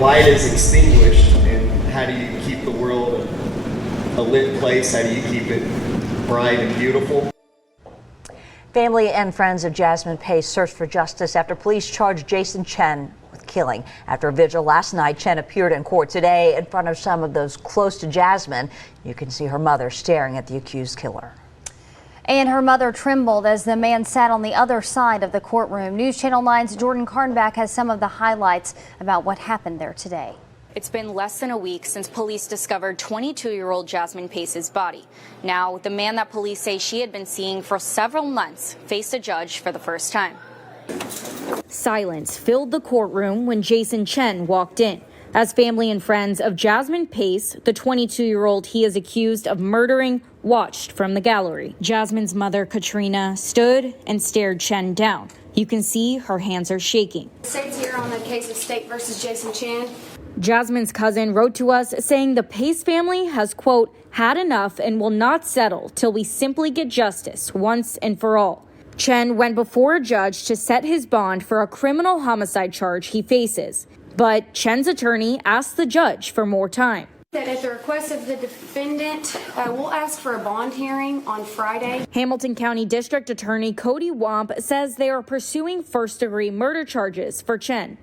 light is extinguished, and how do you keep the world a lit place? How do you keep it bright and beautiful? Family and friends of Jasmine Pace searched for justice after police charged Chen with killing. After a vigil last night, Chen appeared in court today in front of some of those close to Jasmine. You can see her mother staring at the accused killer. And her mother trembled as the man sat on the other side of the courtroom. News Channel 9's Jordan Carnback has some of the highlights about what happened there today. It's been less than a week since police discovered 22-year-old Jasmine Pace's body. Now, the man that police say she had been seeing for several months faced a judge for the first time. Silence filled the courtroom when Chen walked in. As family and friends of Jasmine Pace, the 22-year-old he is accused of murdering, watched from the gallery. Jasmine's mother, Katrina, stood and stared Chen down. You can see her hands are shaking. State's here on the case of State versus Chen. Jasmine's cousin wrote to us saying the Pace family has, quote, had enough and will not settle till we simply get justice once and for all. Chen went before a judge to set his bond for a criminal homicide charge he faces. But Chen's attorney asked the judge for more time. That at the request of the defendant, we'll ask for a bond hearing on Friday. Hamilton County District Attorney Coty Wamp says they are pursuing first-degree murder charges for Chen.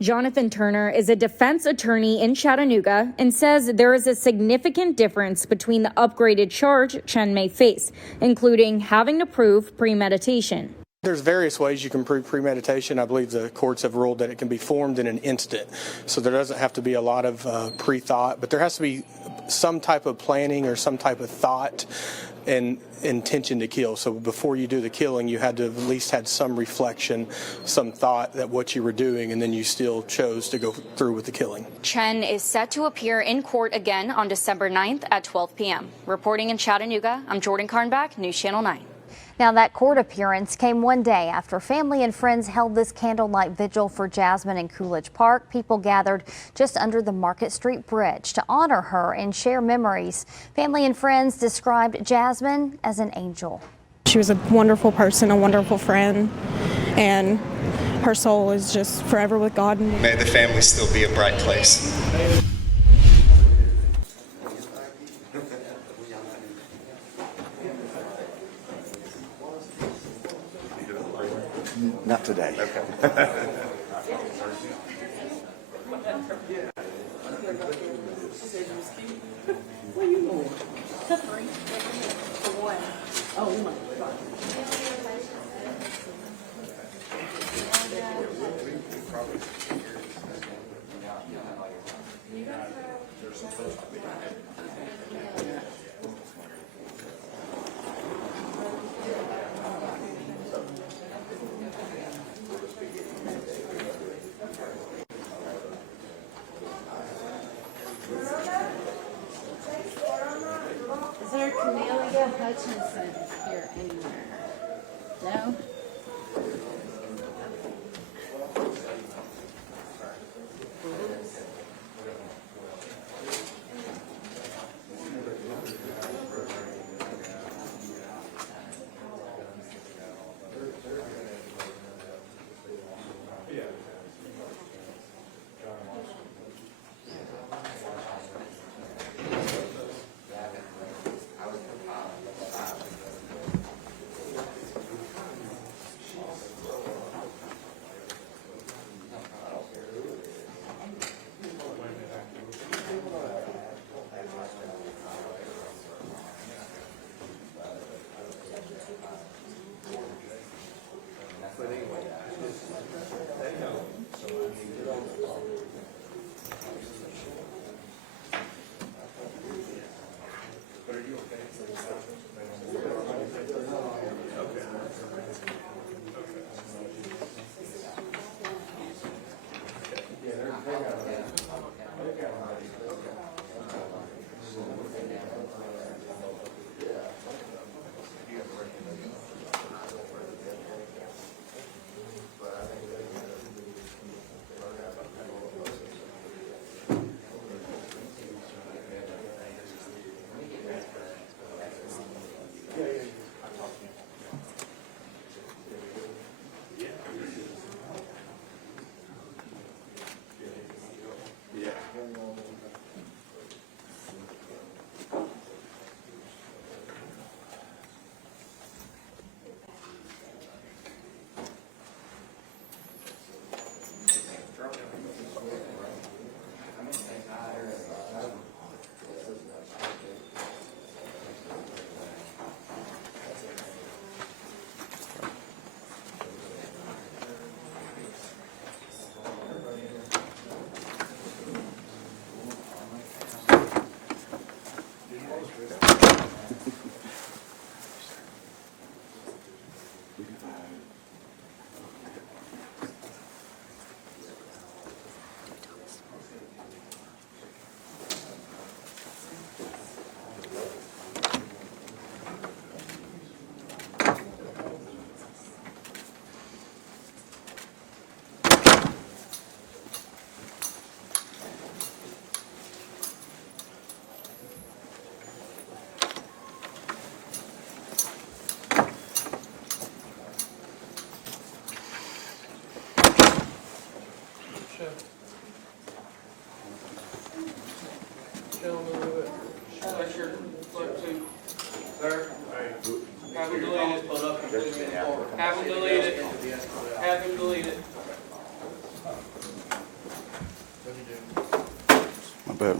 Jonathan Turner is a defense attorney in Chattanooga and says there is a significant difference between the upgraded charge Chen may face, including having to prove premeditation. There's various ways you can prove premeditation. I believe the courts have ruled that it can be formed in an instant. So there doesn't have to be a lot of pre-thought, but there has to be some type of planning or some type of thought and intention to kill. So before you do the killing, you had to have at least had some reflection, some thought that what you were doing, and then you still chose to go through with the killing. Chen is set to appear in court again on December 9th at 12 p.m. Reporting in Chattanooga, I'm Jordan Carnback, News Channel 9. Now, that court appearance came one day after family and friends held this candlelight vigil for Jasmine in Coolidge Park. People gathered just under the Market Street Bridge to honor her and share memories. Family and friends described Jasmine as an angel. She was a wonderful person, a wonderful friend, and her soul is just forever with God. May the family still be a bright place. Not today. Okay. Is there a Camellia Hutchinson here anywhere? No? picture. Look to, sir. Have him delete it. Have him delete it. Have him delete it. I bet.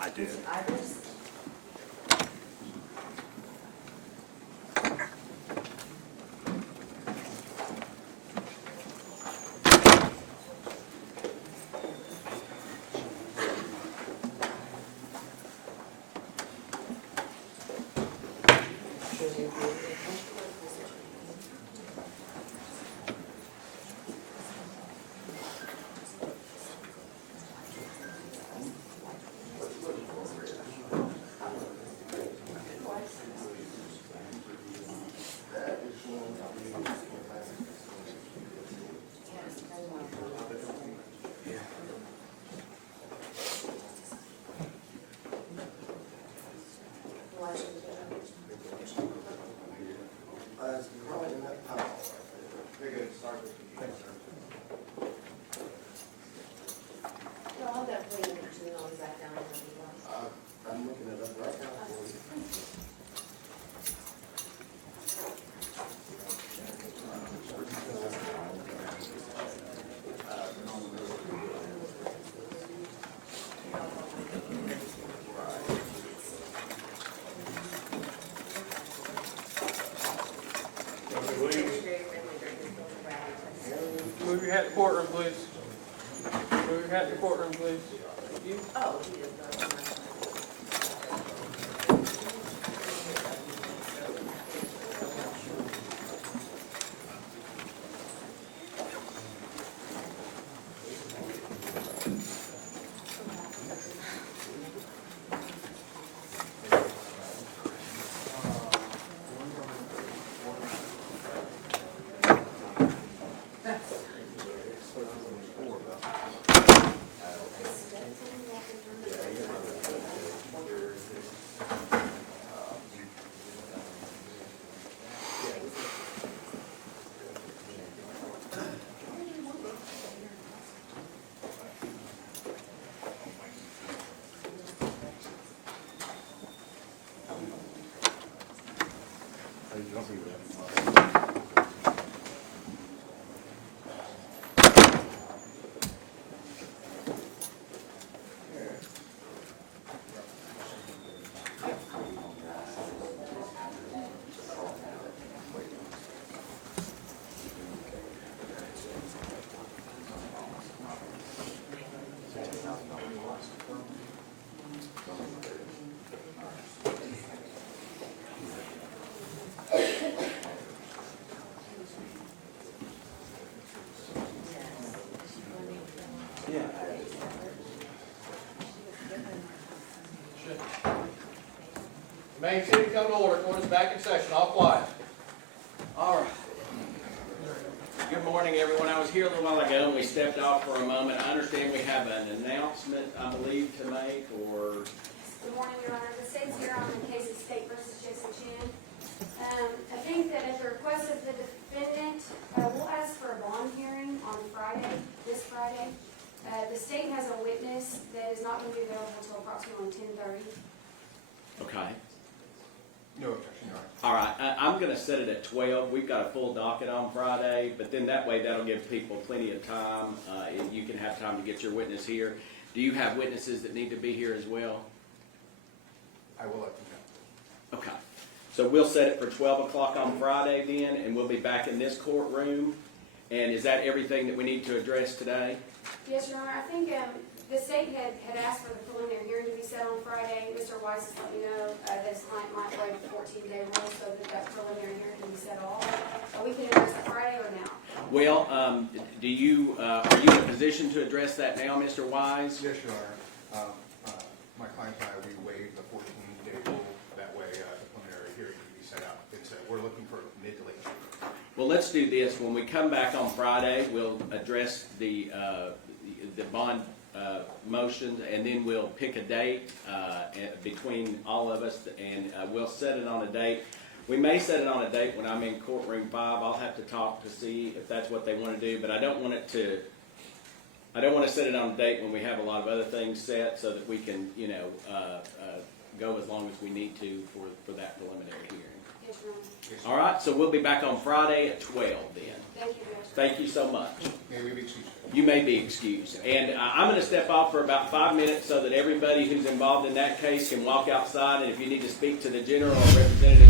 I did. I'm looking it up right now for you. Move your hat to courtroom, please. Move your hat to courtroom, please. You? Oh, Main City, come to order. Court is back in session. All quiet. All right. Good morning, everyone. I was here a little while ago and we stepped off for a moment. I understand we have an announcement, I believe, to make, or... Good morning, Your Honor. The state's here on the case of State versus Jason Chen. I think that at the request of the defendant, we'll ask for a bond hearing on Friday, this Friday. The state has a witness that is not going to be available until approximately 10:30. Okay. No objection, Your Honor. All right. I'm going to set it at 12. We've got a full docket on Friday, but then that way that'll give people plenty of time. And you can have time to get your witness here. Do you have witnesses that need to be here as well? I will let you know. Okay. So we'll set it for 12 o'clock on Friday then, and we'll be back in this courtroom. And is that everything that we need to address today? Yes, Your Honor. I think the state had asked for the preliminary hearing to be set on Friday. Mr. Weiss has let me know that his client might waive the 14-day rule so that preliminary hearing can be set off. We can address that Friday or now. Well, are you in a position to address that now, Mr. Wise? Yes, Your Honor. My my client and I, we waived the 14-day rule. That way, the preliminary hearing can be set up. We're looking for mid to late June. Well, let's do this. When we come back on Friday, we'll address the bond motions, and then we'll pick a date between all of us, and we'll set it on a date. We may set it on a date when I'm in courtroom 5. I'll have to talk to see if that's what they want to do, but I don't want to set it on a date when we have a lot of other things set, so that we can, go as long as we need to for that preliminary hearing. Yes, Your Honor. All right, so we'll be back on Friday at 12 then. Thank you, Judge. Thank you so much. May we be excused? You may be excused. And I'm going to step off for about 5 minutes so that everybody who's involved in that case can walk outside. And if you need to speak to the general or representative